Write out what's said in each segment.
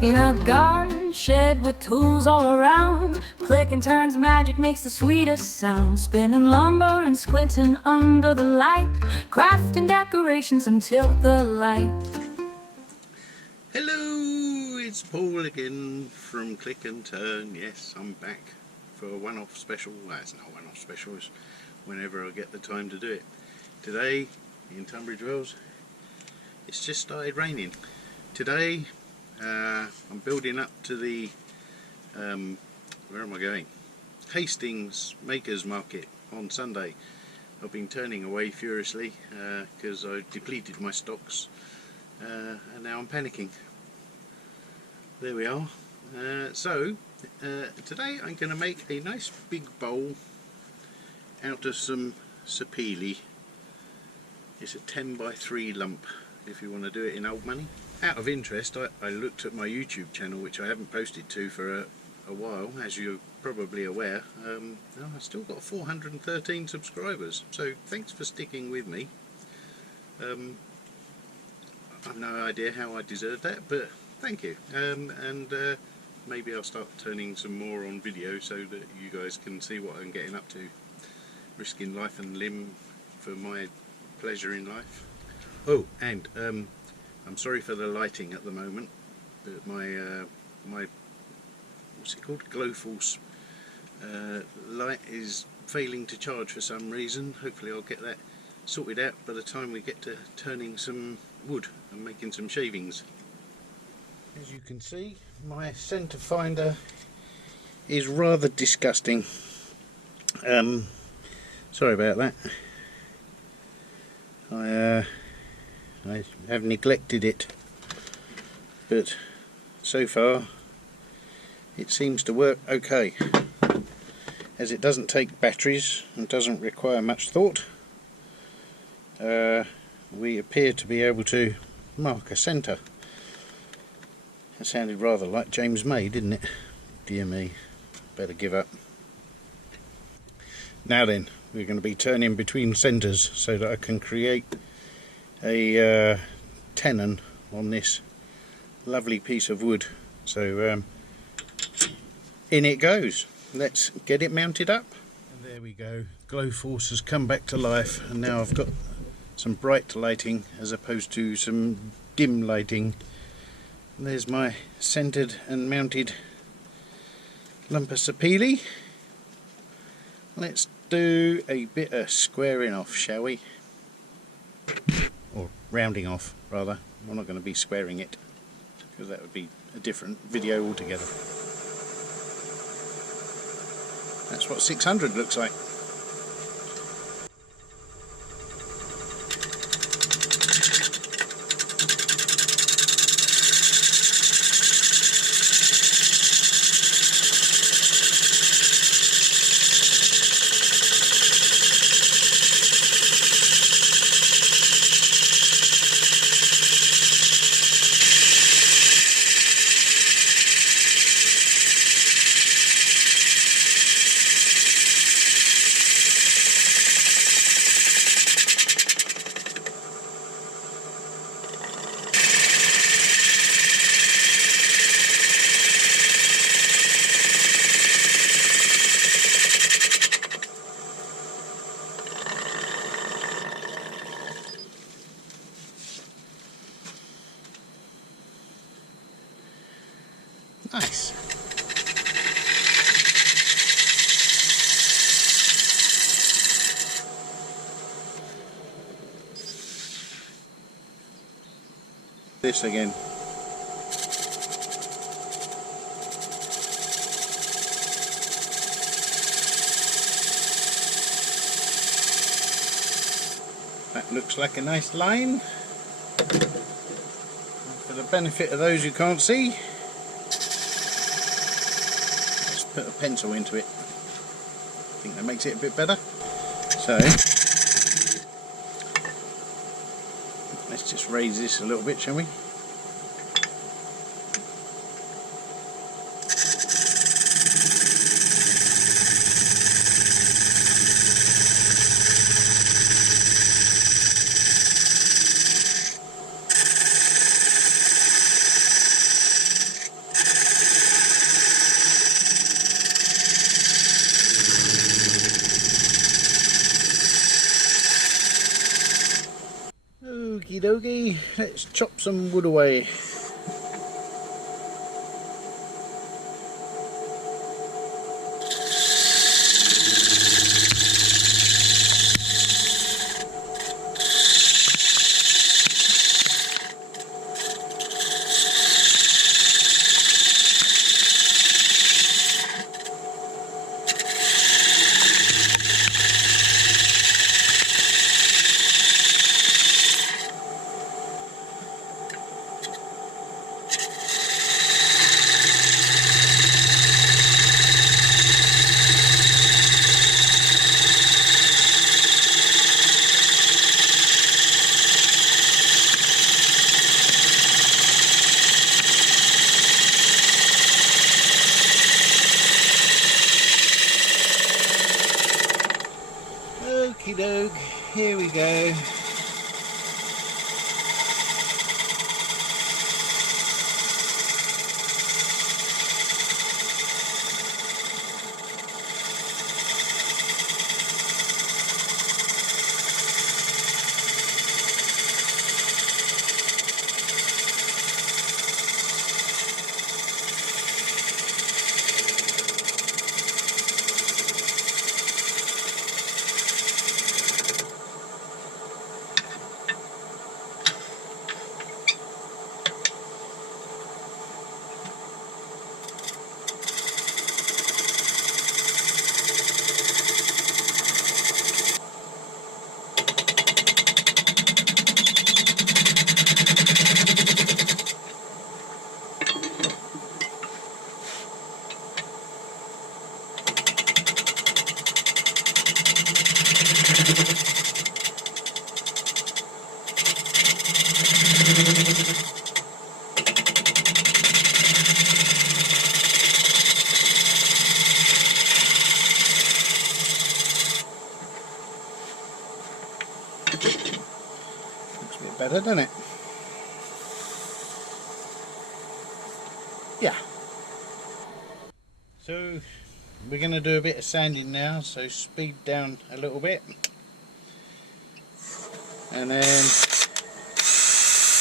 In a garden shed with tools all around, click and turn's magic makes the sweetest sound. Spinning lumber and squinting under the light, crafting decorations until the light. Hello, it's Paul again from Click and Turn. Yes, I'm back for a one-off special. Well, it's not one-off special, it's whenever I get the time to do it. Today in Tunbridge Wells, it's just started raining. Today I'm building up to the where am I going? Hastings Makers Market on Sunday. I've been turning away furiously because I depleted my stocks and now I'm panicking. There we are. So today I'm going to make a nice big bowl out of some sapele. It's a 10 by 3 lump if you want to do it in old money. Out of interest, I looked at my YouTube channel, which I haven't posted to for a while, as you're probably aware. I've still got 413 subscribers, so thanks for sticking with me. I've no idea how I deserved that, but thank you. Maybe I'll start turning some more on video so that you guys can see what I'm getting up to, risking life and limb for my pleasure in life. Oh, and I'm sorry for the lighting at the moment, but my what's it called, GloForce light is failing to charge for some reason. Hopefully I'll get that sorted out by the time we get to turning some wood and making some shavings. As you can see, my centre finder is rather disgusting. Sorry about that. I have neglected it, but so far it seems to work okay, as it doesn't take batteries and doesn't require much thought. We appear to be able to mark a centre. That sounded rather like James May, didn't it? Dear me, better give up. Now then, we're going to be turning between centres so that I can create a tenon on this lovely piece of wood. So in it goes. Let's get it mounted up. And there we go. GloForce has come back to life, and now I've got some bright lighting as opposed to some dim lighting. And there's my centered and mounted lump of sapele. Let's do a bit of squaring off, shall we? Or rounding off, rather. I'm not going to be squaring it, because that would be a different video altogether. That's what 600 looks like. Nice. This again. That looks like a nice line. And for the benefit of those who can't see, put a pencil into it. I think that makes it a bit better. So let's just raise this a little bit, shall we? Okie dokie, let's chop some wood away. Okie doke, here we go. Looks a bit better, doesn't it? Yeah. So we're going to do a bit of sanding now, so speed down a little bit. And then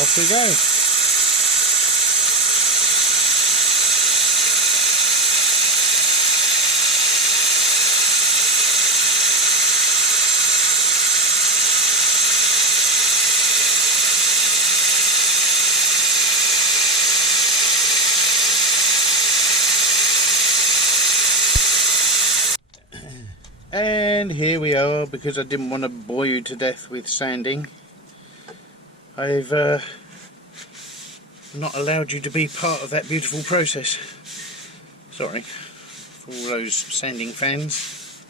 off we go. And here we are, because I didn't want to bore you to death with sanding. I've not allowed you to be part of that beautiful process. Sorry for all those sanding fans.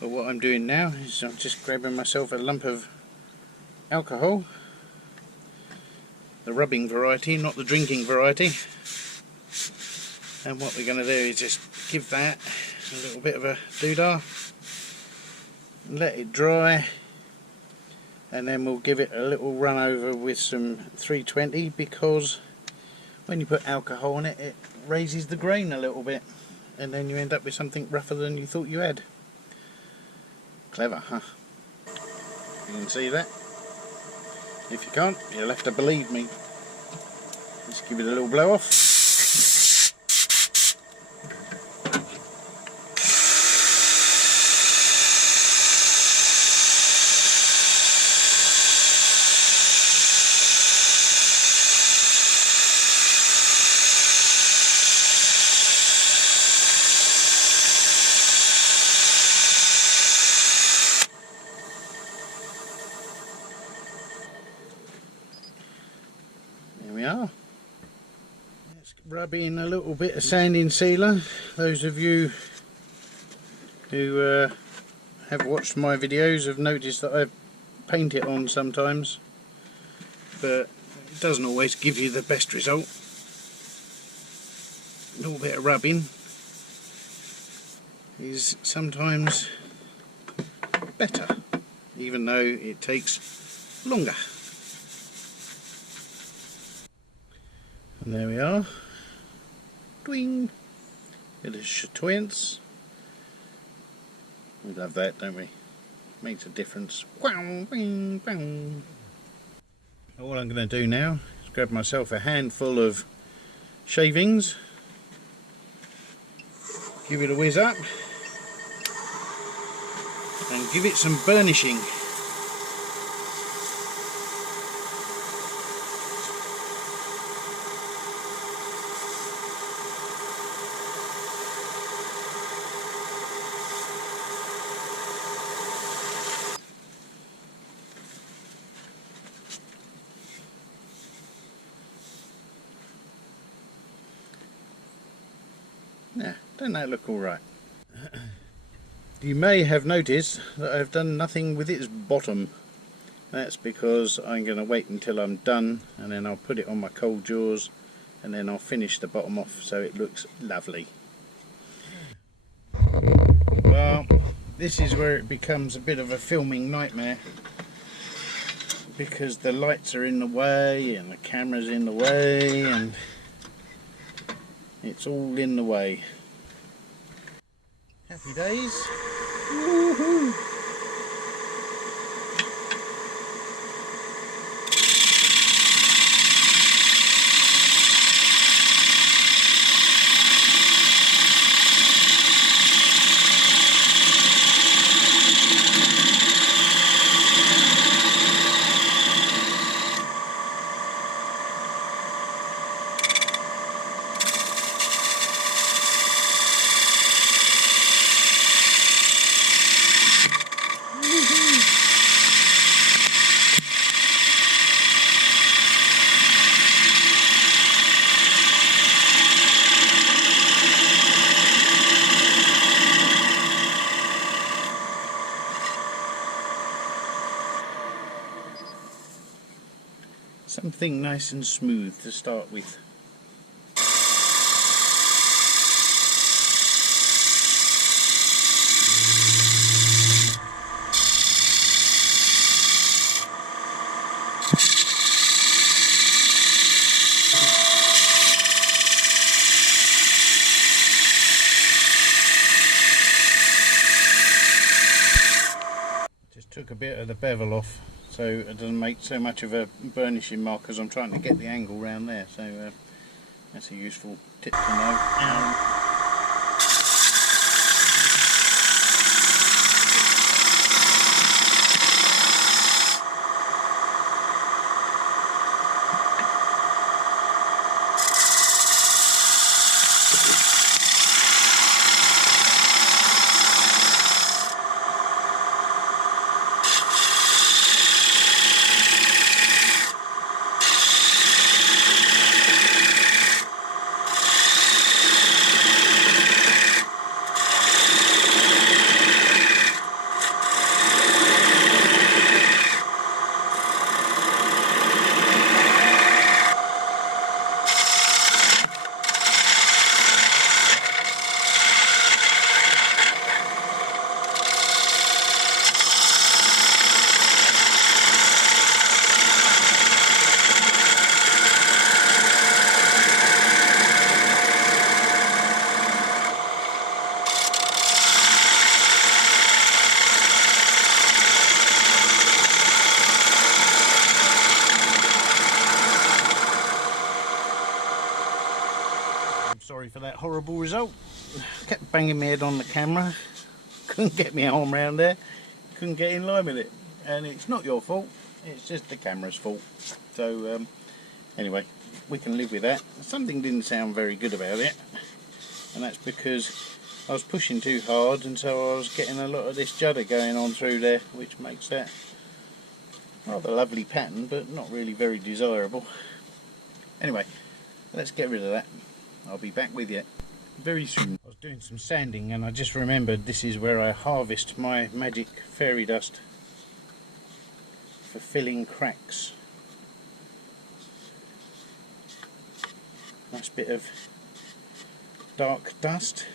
But what I'm doing now is I'm just grabbing myself a lump of alcohol. The rubbing variety, not the drinking variety. And what we're going to do is just give that a little bit of a doodah. Let it dry, and then we'll give it a little run over with some 320, because when you put alcohol on it, it raises the grain a little bit, and then you end up with something rougher than you thought you had. Clever, huh? You can see that? If you can't, you'll have to believe me. Just give it a little blow off. Let's rub in a little bit of sanding sealer. Those of you who have watched my videos have noticed that I paint it on sometimes, but it doesn't always give you the best result. A little bit of rubbing is sometimes better, even though it takes longer. And there we are. Dwing! Bit of chatoyance. We love that, don't we? Makes a difference. All I'm going to do now is grab myself a handful of shavings, give it a whiz up and give it some burnishing. Now, don't that look alright? You may have noticed that I've done nothing with its bottom. That's because I'm going to wait until I'm done and then I'll put it on my cold jaws and then I'll finish the bottom off so it looks lovely. Well, this is where it becomes a bit of a filming nightmare because the lights are in the way and the camera's in the way and it's all in the way. Happy days. Woohoo! Something nice and smooth to start with. Just took a bit of the bevel off so it doesn't make so much of a burnishing mark because I'm trying to get the angle round there, so that's a useful tip to know. Sorry for that horrible result. Kept banging my head on the camera, couldn't get my arm round there, couldn't get in line with it, and it's not your fault, it's just the camera's fault. So anyway, we can live with that. Something didn't sound very good about it, and that's because I was pushing too hard, and so I was getting a lot of this judder going on through there, which makes that rather lovely pattern but not really very desirable. Anyway, let's get rid of that. I'll be back with you very soon. I was doing some sanding and I just remembered this is where I harvest my magic fairy dust for filling cracks. Nice bit of dark dust.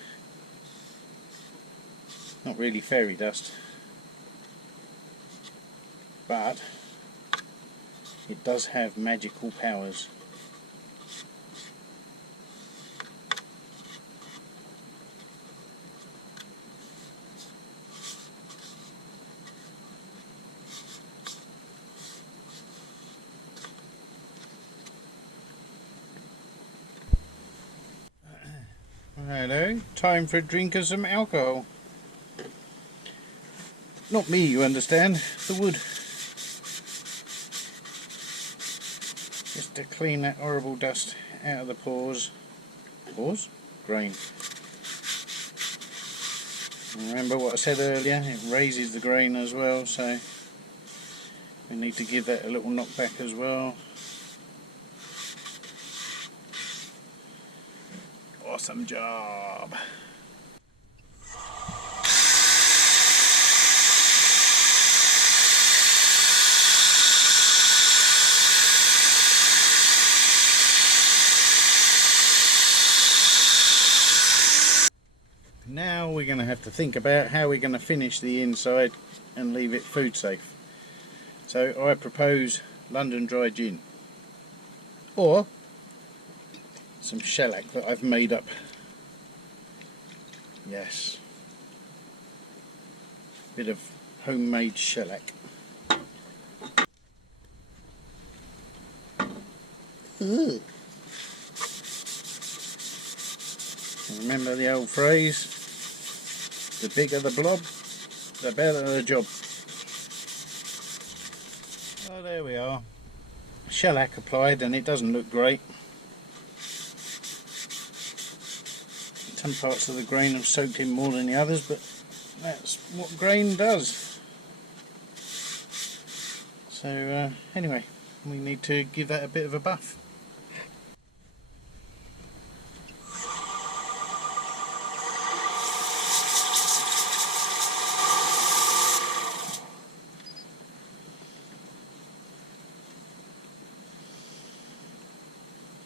Not really fairy dust, but it does have magical powers. Hello, time for a drink of some alcohol. Not me, you understand, the wood. Just to clean that horrible dust out of the pores. Pores? Grain. Remember what I said earlier, it raises the grain as well, so we need to give that a little knockback as well. Awesome job! Now we're going to have to think about how we're going to finish the inside and leave it food safe. So I propose London dry gin, or some shellac that I've made up. Yes, bit of homemade shellac. Ooh. Remember the old phrase, the bigger the blob, the better the job. Oh, there we are. Shellac applied, and it doesn't look great. Some parts of the grain have soaked in more than the others, but that's what grain does. So anyway, we need to give that a bit of a buff.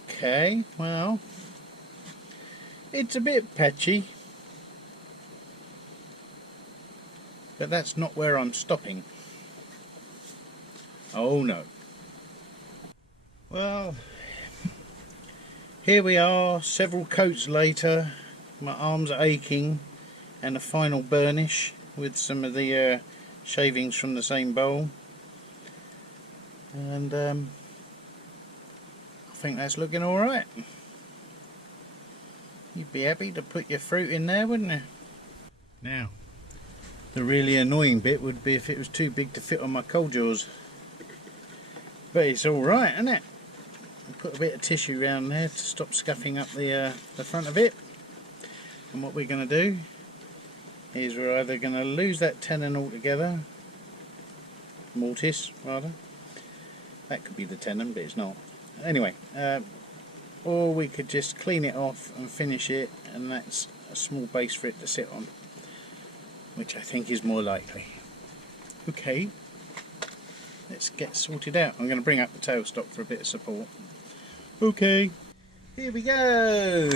Okay, well, it's a bit patchy, but that's not where I'm stopping. Oh no. Well, here we are, several coats later. My arms are aching, and a final burnish with some of the shavings from the same bowl, and I think that's looking alright. You'd be happy to put your fruit in there, wouldn't you? Now, the really annoying bit would be if it was too big to fit on my coal jaws. But it's alright, isn't it? I'll put a bit of tissue around there to stop scuffing up the front of it. And what we're going to do is we're either going to lose that tenon altogether, mortise rather. That could be the tenon, but it's not. Anyway, or we could just clean it off and finish it, and that's a small base for it to sit on, which I think is more likely. Okay, let's get sorted out. I'm going to bring up the tailstock for a bit of support. Okay, here we go.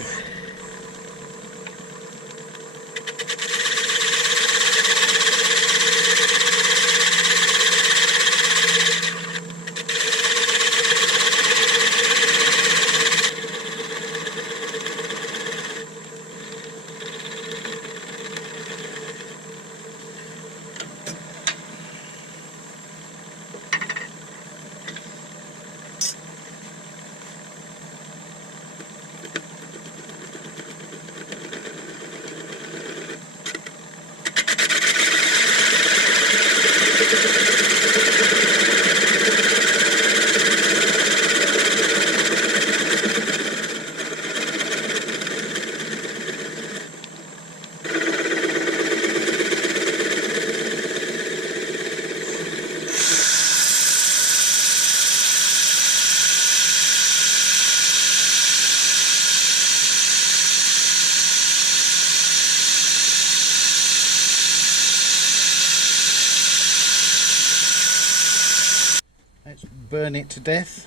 Burn it to death.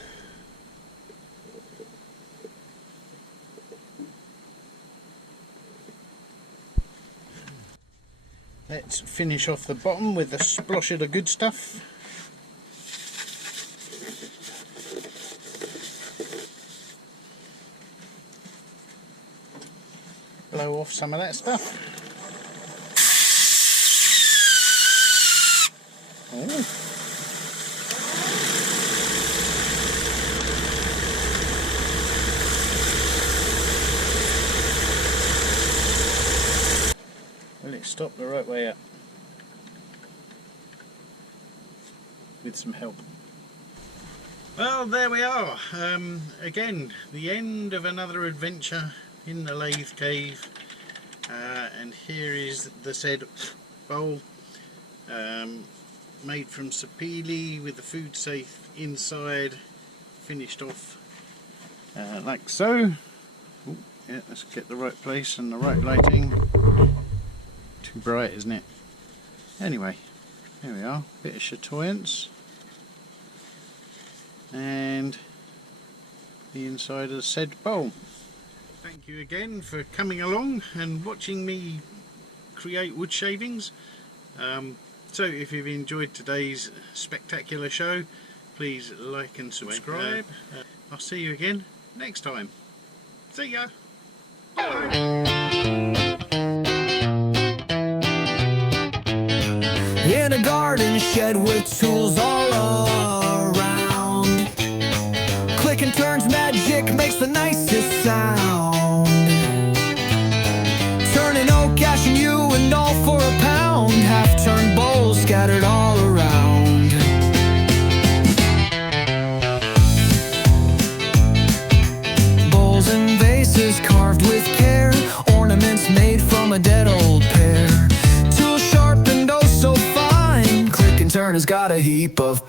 Let's finish off the bottom with a splosh of the good stuff. Blow off some of that stuff. Oh. stop the right way up with some help. Well, there we are. Again, the end of another adventure in the lathe cave, and here is the said bowl, made from sapele with the food safe inside, finished off like so. Ooh, yeah, let's get the right place and the right lighting. Too bright, isn't it? Anyway, there we are, bit of chatoyance. And the inside of the said bowl. Thank you again for coming along and watching me create wood shavings. So if you've enjoyed today's spectacular show, please like and subscribe. I'll see you again next time. See ya! Bye. In a garden shed with tools all around, click and turn's magic makes the nicest sound. Turning oak, ash and yew and all for a pound, half-turned bowls scattered all around. Bowls and vases carved with care, ornaments made from a dead old pear. Tools sharp and oh so fine, click and turn has got a heap of